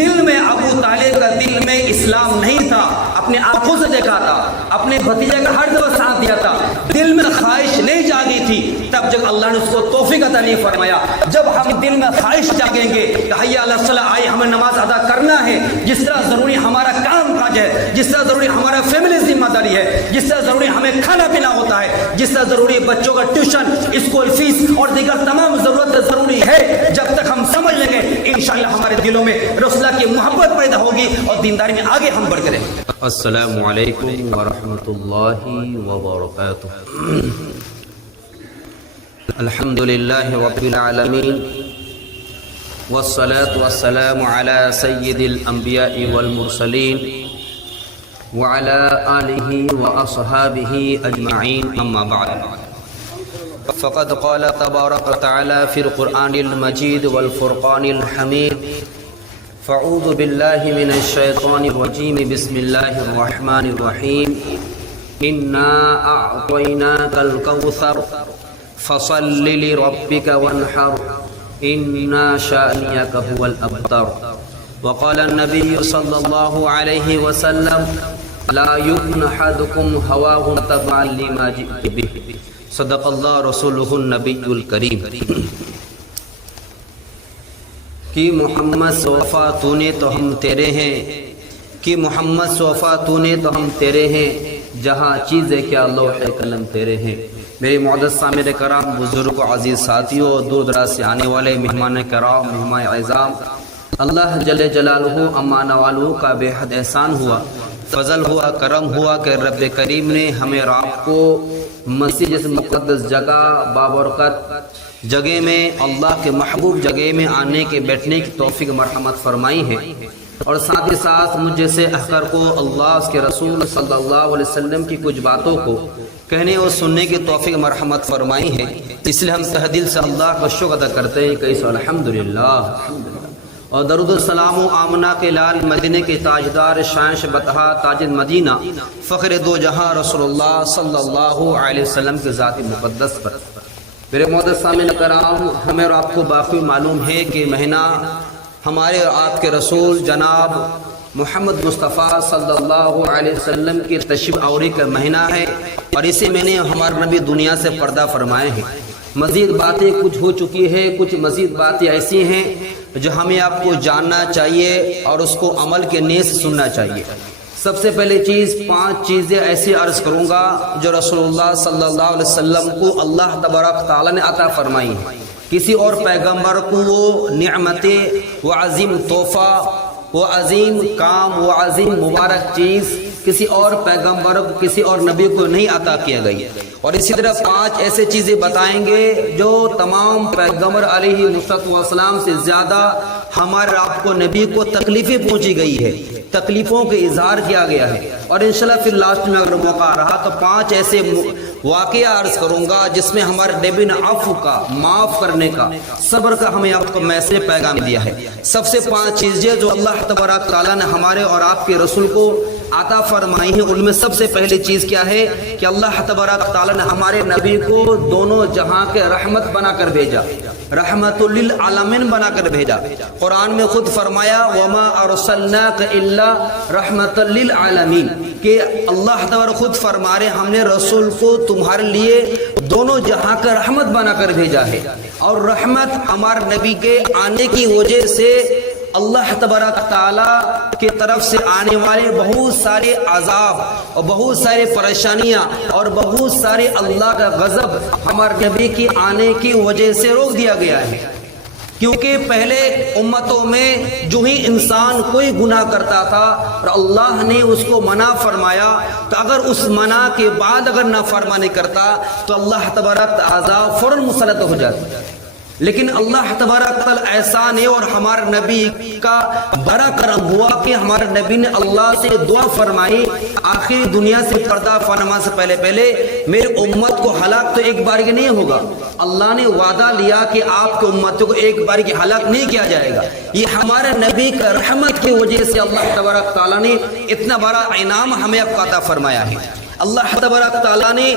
دل میں ابو طالب کا دل میں اسلام نہیں تھا، اپنے آنکھوں سے دیکھا تھا، اپنے بھتیجے کا ہر دفعہ ساتھ دیا تھا، دل میں خواہش نہیں جاگی تھی، تب جب اللہ نے اس کو توفیق عطا نہیں فرمایا۔ جب ہم دل میں خواہش جاگیں گے کہ حی علی الصلاۃ، آئے ہمیں نماز ادا کرنا ہے، جس طرح ضروری ہمارا کام کاج ہے، جس طرح ضروری ہمارا فیملی ذمہ داری ہے، جس طرح ضروری ہمیں کھانا پینا ہوتا ہے، جس طرح ضروری بچوں کا ٹیوشن، اسکول فیس اور دیگر تمام ضرورت ضروری ہے، جب تک ہم سمجھ لیں گے انشاءاللہ ہمارے دلوں میں رسول اللہ کی محبت پیدا ہوگی اور دینداری میں آگے ہم بڑھ کریں۔ السلام علیکم ورحمۃ اللہ وبرکاتہ۔ الحمد للہ رب العالمین والصلاة والسلام على سید الانبیاء والمرسلین وعلى آلہ واصحابہ اجمعین، اما بعد فقد قال تبارک وتعالی فی القرآن المجید والفرقان الحمید، فاعوذ باللہ من الشیطان الرجیم، بسم اللہ الرحمن الرحیم، انا اعطیناک الکوثر فصل لربک وانحر انا شانئک هو الابتر۔ وقال النبی صلی اللہ علیہ وسلم لا یؤمن احدکم هواه تبعا لما جئت به، صدق اللہ رسولہ النبی الکریم۔ کہ محمد صوفا تو نے تو ہم تیرے ہیں، کہ محمد صوفا تو نے تو ہم تیرے ہیں، جہاں چیزیں کیا لوح قلم تیرے ہیں۔ میرے معزز سامعین کرام، بزرگ و عزیز ساتھیوں، دور دراز سے آنے والے مہمان کرام، مہمان اعظام، اللہ جل جلالہ امان والوں کا بے حد احسان ہوا، فضل ہوا، کرم ہوا کہ رب کریم نے ہمیں اور آپ کو مسجد جیسے مقدس جگہ، بابرکت جگہ میں، اللہ کے محبوب جگہ میں آنے کے بیٹھنے کی توفیق مرحمت فرمائی ہے، اور ساتھ ہی ساتھ مجھ جیسے احقر کو اللہ اس کے رسول صلی اللہ علیہ وسلم کی کچھ باتوں کو کہنے اور سننے کی توفیق مرحمت فرمائی ہے۔ اس لیے ہم تہ دل سے اللہ کا شکر ادا کرتے ہیں کہ الحمدللہ، اور درود السلام و آمنہ کے لال مدینے کے تاجدار شانش بتہا تاج مدینہ فخر دو جہاں رسول اللہ صلی اللہ علیہ وسلم کے ذات مقدس پر۔ میرے معزز سامعین کرام، ہمیں اور آپ کو باقی معلوم ہے کہ مہینہ ہمارے اور آپ کے رسول جناب محمد مصطفیٰ صلی اللہ علیہ وسلم کی تشریف آوری کا مہینہ ہے، اور اسی مہینے ہمارے نبی دنیا سے پردہ فرمائے ہیں۔ مزید باتیں کچھ ہو چکی ہے، کچھ مزید باتیں ایسی ہیں جو ہمیں آپ کو جاننا چاہیے اور اس کو عمل کے نیت سے سننا چاہیے۔ سب سے پہلے چیز، 5 چیزیں ایسی عرض کروں گا جو رسول اللہ صلی اللہ علیہ وسلم کو اللہ تبارک تعالیٰ نے عطا فرمائی ہیں۔ کسی اور پیغمبر کو وہ نعمتیں، وہ عظیم تحفہ، وہ عظیم کام، وہ عظیم مبارک چیز کسی اور پیغمبر کو، کسی اور نبی کو نہیں عطا کیا گئی۔ اور اسی طرح 5 ایسے چیزیں بتائیں گے جو تمام پیغمبر علیہ السلام سے زیادہ ہمارے آپ کو نبی کو تکلیفیں پہنچی گئی ہے، تکلیفوں کے اظہار کیا گیا ہے۔ اور انشاءاللہ پھر لاسٹ میں اگر موقع رہا تو 5 ایسے واقعہ عرض کروں گا جس میں ہمارے نبی نے عفو کا، معاف کرنے کا، صبر کا ہمیں آپ کو میسج پیغام دیا ہے۔ سب سے 5 چیزیں جو اللہ تبارک تعالیٰ نے ہمارے اور آپ کے رسول کو عطا فرمائی ہیں، ان میں سب سے پہلی چیز کیا ہے کہ اللہ تبارک تعالیٰ نے ہمارے نبی کو دونوں جہاں کے رحمت بنا کر بھیجا، رحمت للعالمین بنا کر بھیجا۔ قرآن میں خود فرمایا وما ارسلناک الا رحمت للعالمین، کہ اللہ تعالیٰ خود فرما رہے ہم نے رسول کو تمہارے لیے دونوں جہاں کا رحمت بنا کر بھیجا ہے۔ اور رحمت ہمارے نبی کے آنے کی وجہ سے اللہ تبارک تعالیٰ کی طرف سے آنے والے بہت سارے عذاب اور بہت سارے پریشانیاں اور بہت سارے اللہ کا غضب ہمارے نبی کی آنے کی وجہ سے روک دیا گیا ہے۔ کیونکہ پہلے امتوں میں جو ہی انسان کوئی گناہ کرتا تھا اور اللہ نے اس کو منع فرمایا تو اگر اس منع کے بعد اگر نافرمانی کرتا تو اللہ تبارک عذاب فوراً مسلط ہو جاتا۔ لیکن اللہ تبارک تعالیٰ احسان ہے اور ہمارے نبی کا بڑا کرم ہوا کہ ہمارے نبی نے اللہ سے دعا فرمائی آخری دنیا سے پردہ فرمانے سے پہلے میرے امت کو ہلاک تو ایک بار کی نہیں ہوگا۔ اللہ نے وعدہ لیا کہ آپ کے امتوں کو ایک بار کی ہلاک نہیں کیا جائے گا۔ یہ ہمارے نبی کا رحمت کی وجہ سے اللہ تبارک تعالیٰ نے اتنا بڑا انعام ہمیں عطا فرمایا ہے۔ اللہ تبارک تعالیٰ نے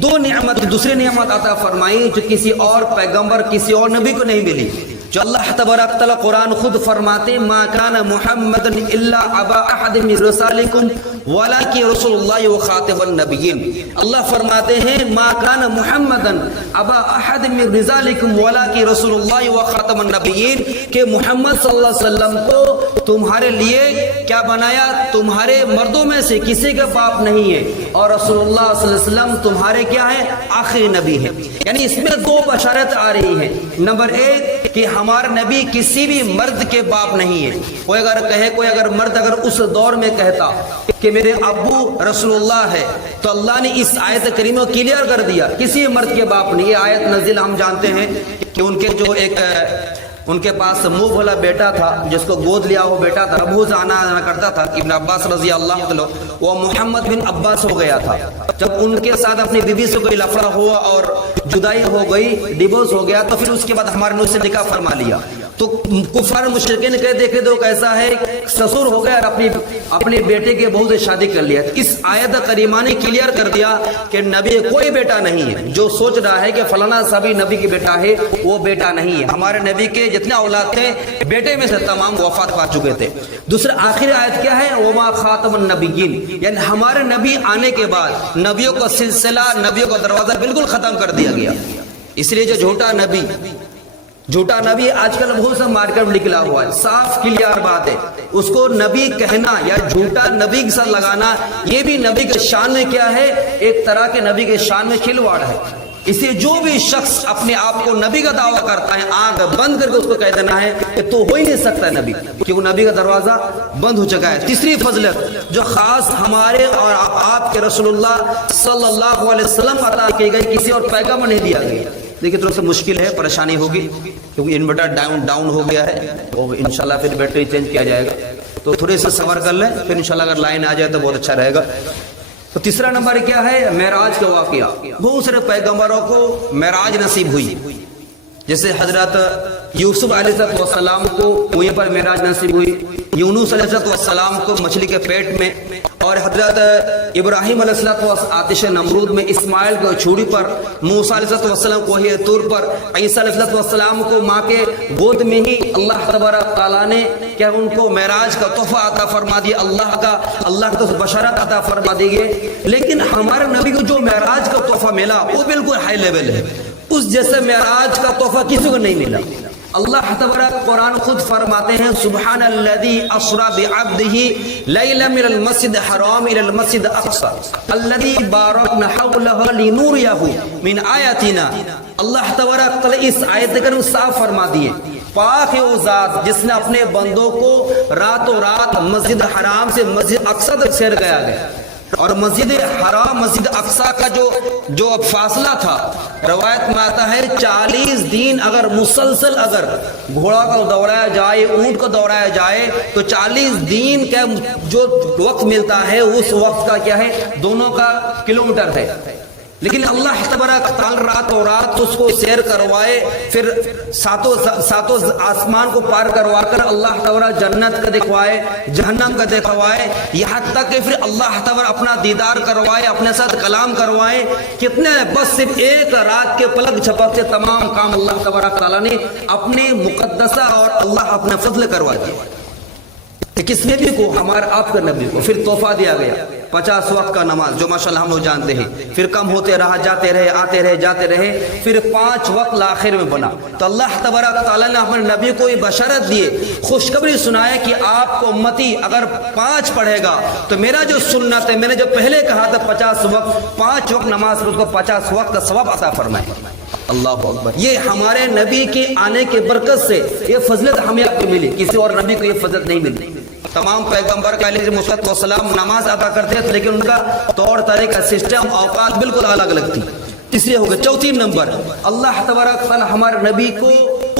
2 نعمت، دوسری نعمت عطا فرمائی جو کسی اور پیغمبر، کسی اور نبی کو نہیں ملی۔ جو اللہ تبارک تعالیٰ قرآن خود فرماتے ما کان محمد الا ابا احد من رسالکم ولکن رسول اللہ و خاتم النبیین. اللہ فرماتے ہیں ما کان محمد ابا احد من رسالکم ولکن رسول اللہ و خاتم النبیین، کہ محمد صلی اللہ علیہ وسلم کو تمہارے لیے کیا بنایا؟ تمہارے مردوں میں سے کسی کا باپ نہیں ہے، اور رسول اللہ صلی اللہ علیہ وسلم تمہارے کیا ہے؟ آخری نبی ہے. یعنی اس میں دو بشارت آ رہی ہے. نمبر ایک کہ ہمارا نبی کسی بھی مرد کے باپ نہیں ہے. کوئی اگر کہے، کوئی اگر مرد اگر اس دور میں کہتا کہ میرے ابو رسول اللہ ہے، تو اللہ نے اس آیت کریمہ کو کلیئر کر دیا کسی مرد کے باپ نہیں. یہ آیت نازل ہم جانتے ہیں کہ ان کے جو ایک ان کے پاس منہ بھولا بیٹا تھا جس کو گود لیا وہ بیٹا تھا، ابو آنا کرتا تھا. ابن عباس رضی اللہ عنہ وہ محمد بن عباس ہو گیا تھا. جب ان کے ساتھ اپنی بیوی سے کوئی لفڑا ہوا اور جدائی ہو گئی، ڈیورس ہو گیا، تو پھر اس کے بعد ہمارے نبی سے نکاح فرما لیا. تو کفار مشرکین کہے دیکھے تو کیسا ہے، سسر ہو گیا اور اپنے بیٹے کے بہو سے شادی کر لیا. اس آیت کریمہ نے کلیئر کر دیا کہ نبی کوئی بیٹا نہیں ہے. جو سوچ رہا ہے کہ فلانا صحابی نبی کی بیٹا ہے، وہ بیٹا نہیں ہے. ہمارے نبی کے جتنے اولاد تھے بیٹے میں سے تمام وفات پا چکے تھے. دوسرا آخری آیت کیا ہے؟ وما خاتم النبیین، یعنی ہمارے نبی آنے کے بعد نبیوں کا سلسلہ، نبیوں کا دروازہ بالکل ختم کر دیا گیا. اس لیے جو جھوٹا نبی آج کل بہت سا مارکیٹ میں نکلا ہوا ہے، صاف کلیئر بات ہے. اس کو نبی کہنا یا جھوٹا نبی کے ساتھ لگانا، یہ بھی نبی کے شان میں کیا ہے؟ ایک طرح کے نبی کے شان میں کھلواڑ ہے. اسے جو بھی شخص اپنے آپ کو نبی کا دعویٰ کرتا ہے، آنکھ بند کر کے اس کو کہہ دینا ہے کہ تو ہو ہی نہیں سکتا نبی، کیونکہ نبی کا دروازہ بند ہو چکا ہے. تیسری فضیلت جو خاص ہمارے اور آپ کے رسول اللہ صلی اللہ علیہ وسلم عطا کی گئی، کسی اور پیغمبر نہیں دیا گیا. دیکھیں تھوڑا سا مشکل ہے، پریشانی ہوگی کیونکہ انورٹر ڈاؤن ہو گیا ہے، اور انشاءاللہ پھر بیٹری چینج کیا جائے گا. تو تھوڑے سے صبر کر لیں، پھر انشاءاللہ اگر لائن آ جائے تو بہت اچھا رہے گا. تو تیسرا نمبر کیا ہے؟ معراج کا واقعہ. بہت سارے پیغمبروں کو معراج نصیب ہوئی، جیسے حضرت یوسف علیہ السلام کو کنویں پر معراج نصیب ہوئی، یونس علیہ السلام کو مچھلی کے پیٹ میں، اور حضرت ابراہیم علیہ السلام آتش نمرود میں، اسماعیل کو چھوڑی پر، موسیٰ علیہ السلام کو کوہ طور پر، عیسیٰ علیہ السلام کو ماں کے گود میں ہی اللہ تبارک تعالیٰ نے کیا ان کو معراج کا تحفہ عطا فرما دیا، اللہ کا بشارت عطا فرما دی گئی. لیکن ہمارے نبی کو جو معراج کا تحفہ ملا وہ بالکل ہائی لیول ہے. اس جیسے معراج کا تحفہ کسی کو نہیں ملا. اللہ تبارک قرآن خود فرماتے ہیں سبحان الذی اسری بعبدہ لیلا من المسجد الحرام الى المسجد الاقصى الذی بارکنا حولہ لنوریہ من آیاتنا. اللہ تبارک تعالی اس آیت کو صاف فرما دیے، پاک ہے وہ ذات جس نے اپنے بندوں کو راتوں رات مسجد حرام سے مسجد اقصی تک سیر کیا گیا. اور مسجد حرام مسجد اقصی کا جو فاصلہ تھا، روایت میں آتا ہے 40 دن اگر مسلسل اگر گھوڑا کو دوڑایا جائے، اونٹ کو دوڑایا جائے، تو 40 دن کا جو وقت ملتا ہے اس وقت کا کیا ہے؟ دونوں کا کلومیٹر ہے. لیکن اللہ تبارک تعالی رات اور رات اس کو سیر کروائے، پھر ساتوں آسمان کو پار کروا کر اللہ تبارک جنت کا دکھوائے، جہنم کا دکھوائے، یہاں تک کہ پھر اللہ تبارک اپنا دیدار کروائے، اپنے ساتھ کلام کروائے. کتنے بس صرف ایک رات کے پلک جھپک سے تمام کام اللہ تبارک تعالیٰ نے اپنے مقدسہ اور اللہ اپنے فضل کروا دیا. کس نبی کو؟ ہمارے آپ کے نبی کو. پھر تحفہ دیا گیا 50 وقت کا نماز، جو ماشاءاللہ ہم لوگ جانتے ہیں. پھر کم ہوتے رہا، جاتے رہے، آتے رہے، جاتے رہے، پھر 5 وقت آخر میں بنا. تو اللہ تبارک تعالیٰ نے اپنے نبی کو یہ بشارت دیے، خوشخبری سنائے کہ آپ کو امتی اگر 5 پڑھے گا تو میرا جو سنت ہے، میں نے جو پہلے کہا تھا 50 وقت، 5 وقت نماز، اس کو 50 وقت کا ثواب عطا فرمائے. اللہ اکبر. یہ ہمارے نبی کے آنے کے برکت سے یہ فضلت ہمیں آپ کو ملی، کسی اور نبی کو یہ فضلت نہیں ملی. تمام پیغمبر کا علیہ السلام نماز ادا کرتے تھے، لیکن ان کا طور طریقہ، سسٹم، اوقات بالکل الگ الگ تھی. تیسرے ہو گئے. چوتھی نمبر، اللہ تبارک تعالی ہمارے نبی کو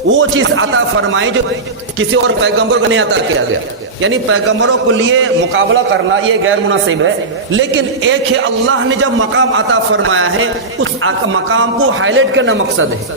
وہ چیز عطا فرمائی جو کسی اور پیغمبر کو نہیں عطا کیا گیا. یعنی پیغمبروں کو لیے مقابلہ کرنا یہ غیر مناسب ہے، لیکن ایک ہے اللہ نے جب مقام عطا فرمایا ہے اس مقام کو ہائی لائٹ کرنا مقصد ہے.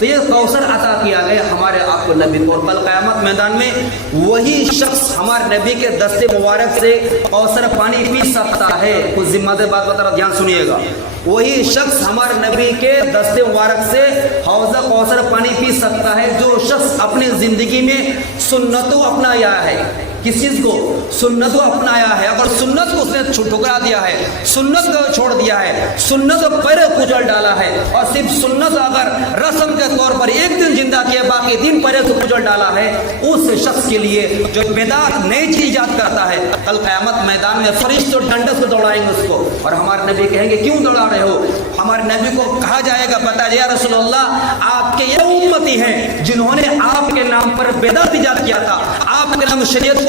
تو یہ کوثر عطا کیا گیا ہمارے آپ کو نبی کو، اور کل قیامت میدان میں وہی شخص ہمارے نبی کے دست مبارک سے کوثر پانی پی سکتا ہے۔ کچھ ذمہ دار بات بتا رہا، دھیان سنیے گا، وہی شخص ہمارے نبی کے دست مبارک سے حوض کوثر پانی پی سکتا ہے جو شخص اپنی زندگی میں سنت کو اپنایا ہے۔ کس چیز کو؟ سنت کو اپنایا ہے۔ اگر سنت کو اس نے ٹھکرا دیا ہے، سنت کو چھوڑ دیا ہے، سنت کو پہلے کچل ڈالا ہے، اور صرف سنت اگر رسم کے طور پر ایک دن زندہ کیا باقی دن پہلے سے کچل ڈالا ہے، اس شخص کے لیے جو بدعت نئی چیز ایجاد کرتا ہے، کل قیامت میدان میں فرشتے ڈنڈے سے دوڑائیں گے اس کو، اور ہمارے نبی کہیں گے کیوں دوڑا رہے ہو؟ ہمارے نبی کو کہا جائے گا، بتا یا رسول اللہ آپ کے یہ امتی ہیں جنہوں نے آپ کے نام پر بدعت ایجاد کیا تھا، آپ کے نام شریعت کو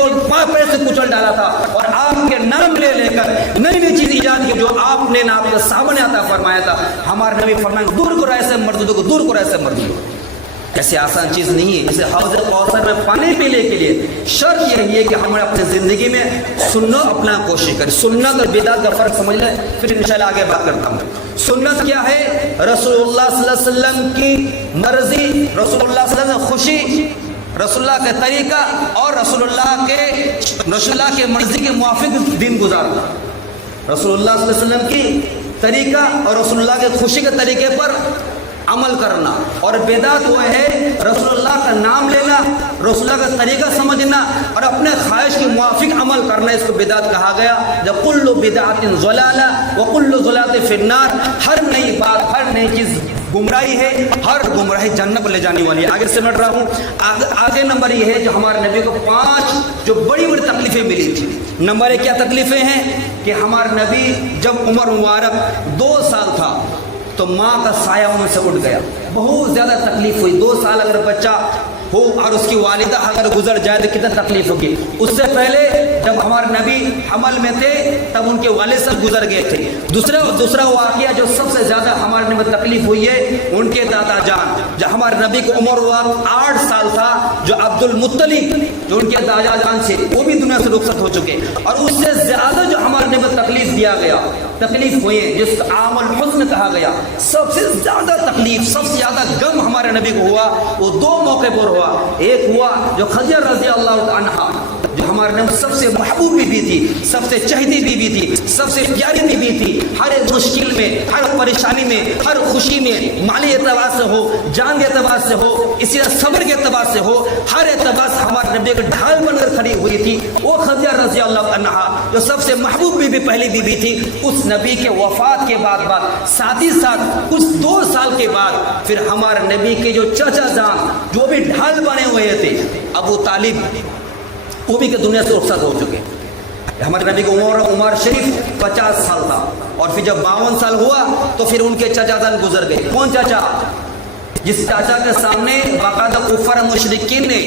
پیر سے کچل ڈالا تھا، اور آپ کے نام لے لے کر نئی نئی چیز ایجاد کی جو آپ نے نام کے سامنے عطا فرمایا تھا۔ ہمارے نبی فرمائیں دور کرو ایسے مردودوں کو، دور کرو ایسے مردودوں کو۔ ایسے آسان چیز نہیں ہے۔ اسے حوض کوثر میں پانی پینے کے لیے شرط یہی ہے کہ ہم اپنی زندگی میں سنت اپنا کوشش کریں۔ سنت اور بدعت کا فرق سمجھ لیں، پھر انشاءاللہ آگے بات کرتا ہوں۔ سنت کیا ہے؟ رسول اللہ صلی اللہ علیہ وسلم کی مرضی، رسول اللہ صلی اللہ علیہ وسلم خوشی، رسول اللہ کا طریقہ، اور رسول اللہ کے مرضی کے موافق دن گزارنا۔ رسول اللہ صلی اللہ علیہ وسلم کی طریقہ اور رسول اللہ کے خوشی کے طریقے پر عمل کرنا، اور بدعت وہ ہے رسول اللہ کا نام لینا، رسول اللہ کا طریقہ سمجھنا اور اپنے خواہش کے موافق عمل کرنا، اس کو بدعت کہا گیا۔ جب کل بدعت ضلالہ وکل ضلالۃ فی النار، ہر نئی بات، ہر نئی چیز گمراہی ہے، ہر گمراہی جنت لے جانے والی ہے۔ آگے سمجھ رہا ہوں، آگے نمبر یہ ہے جو ہمارے نبی کو 5 جو بڑی بڑی تکلیفیں ملی تھی۔ نمبر 1 کیا تکلیفیں ہیں کہ ہمارے نبی جب عمر مبارک 2 سال تھا تو ماں کا سایہ ان سے اٹھ گیا، بہت زیادہ تکلیف ہوئی۔ 2 سال اگر بچہ ہو اور اس کی والدہ اگر گزر جائے تو کتنا تکلیف ہوگی۔ اس سے پہلے جب ہمارے نبی حمل میں تھے تب ان کے والد صاحب گزر گئے تھے۔ دوسرا واقعہ جو سب سے زیادہ ہمارے نبی کو تکلیف ہوئی ہے ان کے دادا جان، جب ہمارے نبی کو عمر ہوا 8 سال تھا، جو عبد المطلب جو ان کے دادا جان سے وہ بھی دنیا سے رخصت ہو چکے، اور اس سے زیادہ جو ہمارے نبی کو تکلیف دیا گیا، تکلیف ہوئی ہے جس کو عام الحزن کہا گیا، سب سے زیادہ تکلیف، سب سے زیادہ غم ہمارے نبی کو ہوا، وہ 2 موقع پر ہوا۔ ایک ہوا جو خدیجہ رضی اللہ عنہا جو ہمارے نبی سب سے محبوب بیوی تھی، سب سے چہیتی بیوی تھی، سب سے پیاری بیوی تھی، ہر ایک مشکل میں، ہر پریشانی میں، ہر خوشی میں، مالی اعتبار سے ہو، جان کے اعتبار سے ہو، اسی طرح صبر کے اعتبار سے ہو، ہر اعتبار سے ہمارے نبی کا ڈھال بن کر کھڑی ہوئی تھی۔ وہ خدیجہ رضی اللہ عنہا جو سب سے محبوب بیوی، پہلی بیوی تھی، اس نبی کے وفات کے بعد ساتھ ہی ساتھ کچھ 2 سال کے بعد پھر ہمارے نبی کے جو چچا جان جو بھی ڈھال بنے ہوئے تھے ابو طالب، وہ بھی کہ دنیا سے رخصت ہو چکے۔ ہمارے نبی کو عمر شریف 50 سال تھا، اور پھر جب 52 سال ہوا تو پھر ان کے چچا جان گزر گئے۔ کون چچا؟ جس چاچا کے سامنے باقاعدہ کفار مشرکین نے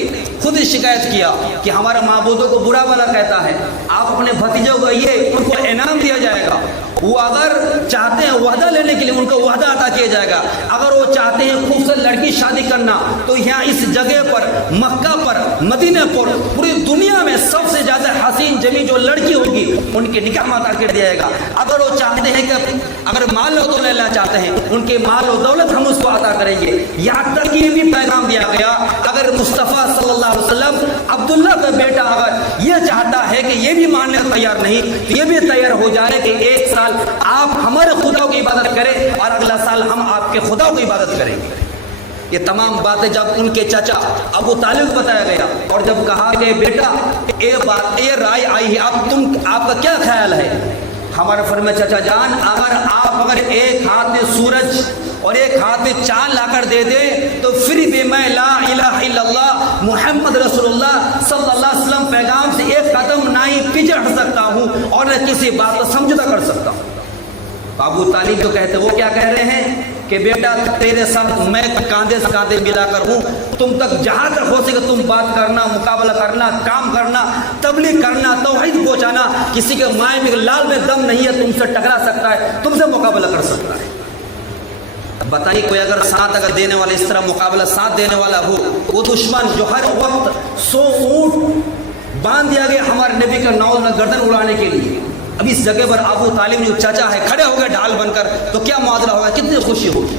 خود شکایت کیا کہ ہمارا معبودوں کو برا بھلا کہتا ہے، آپ اپنے بھتیجوں کو یہ ان کو انعام دیا جائے گا، وہ اگر چاہتے ہیں وعدہ لینے کے لیے ان کو وعدہ عطا کیا جائے گا، اگر وہ چاہتے ہیں خوبصورت لڑکی شادی کرنا تو یہاں اس جگہ پر، مکہ پر، مدینہ پر، پوری دنیا میں سب سے زیادہ حسین جمی جو لڑکی ہوگی ان کے نکاح عطا کر دیا جائے گا۔ اگر وہ چاہتے ہیں کہ اگر مال و دولت لینا چاہتے ہیں ان کے مال و دولت ہم اس کو عطا کریں گے۔ یہاں تک یہ بھی پیغام دیا گیا اگر مصطفیٰ صلی اللہ علیہ وسلم عبداللہ کا بیٹا اگر یہ چاہتا ہے کہ یہ بھی ماننے کو تیار نہیں تو یہ بھی تیار ہو جائے کہ 1 سال آپ ہمارے خدا کی عبادت کریں اور اگلا سال ہم آپ کے خدا کی عبادت کریں گے۔ یہ تمام باتیں جب ان کے چچا ابو طالب کو بتایا گیا اور جب کہا کہ بیٹا یہ رائے آئی ہے، آپ کا کیا خیال ہے؟ ہمارے فرمایا چچا جان اگر ایک ہاتھ میں سورج اور ایک ہاتھ میں چاند لا کر دے دے تو پھر بھی میں لا الہ الا اللہ محمد رسول اللہ صلی اللہ علیہ وسلم پیغام سے ایک قدم نہیں پیچھے ہٹ سکتا ہوں اور نہ کسی بات کو سمجھوتا کر سکتا ہوں۔ ابو طالب جو کہتے وہ کیا کہہ رہے ہیں کہ بیٹا تیرے ساتھ میں کاندھے سے کاندھے ملا کر ہوں، تم تک جہاں تک ہو سکے تم بات کرنا، مقابلہ کرنا، کام کرنا، تبلیغ کرنا، توحید پہنچانا، کسی کے مائیں میں لال میں دم نہیں ہے تم سے ٹکرا سکتا ہے، تم سے مقابلہ کر سکتا ہے۔ بتائیے کوئی اگر ساتھ دینے والا اس طرح مقابلہ ساتھ دینے والا ہو، وہ دشمن جو ہر وقت 100 اونٹ باندھ دیا گیا ہمارے نبی کا نوز میں گردن اڑانے کے لیے، اب اس جگہ پر ابو طالب جو چچا ہے کھڑے ہو گئے ڈھال بن کر، تو کیا معادلہ ہوگا، کتنی خوشی ہوگی۔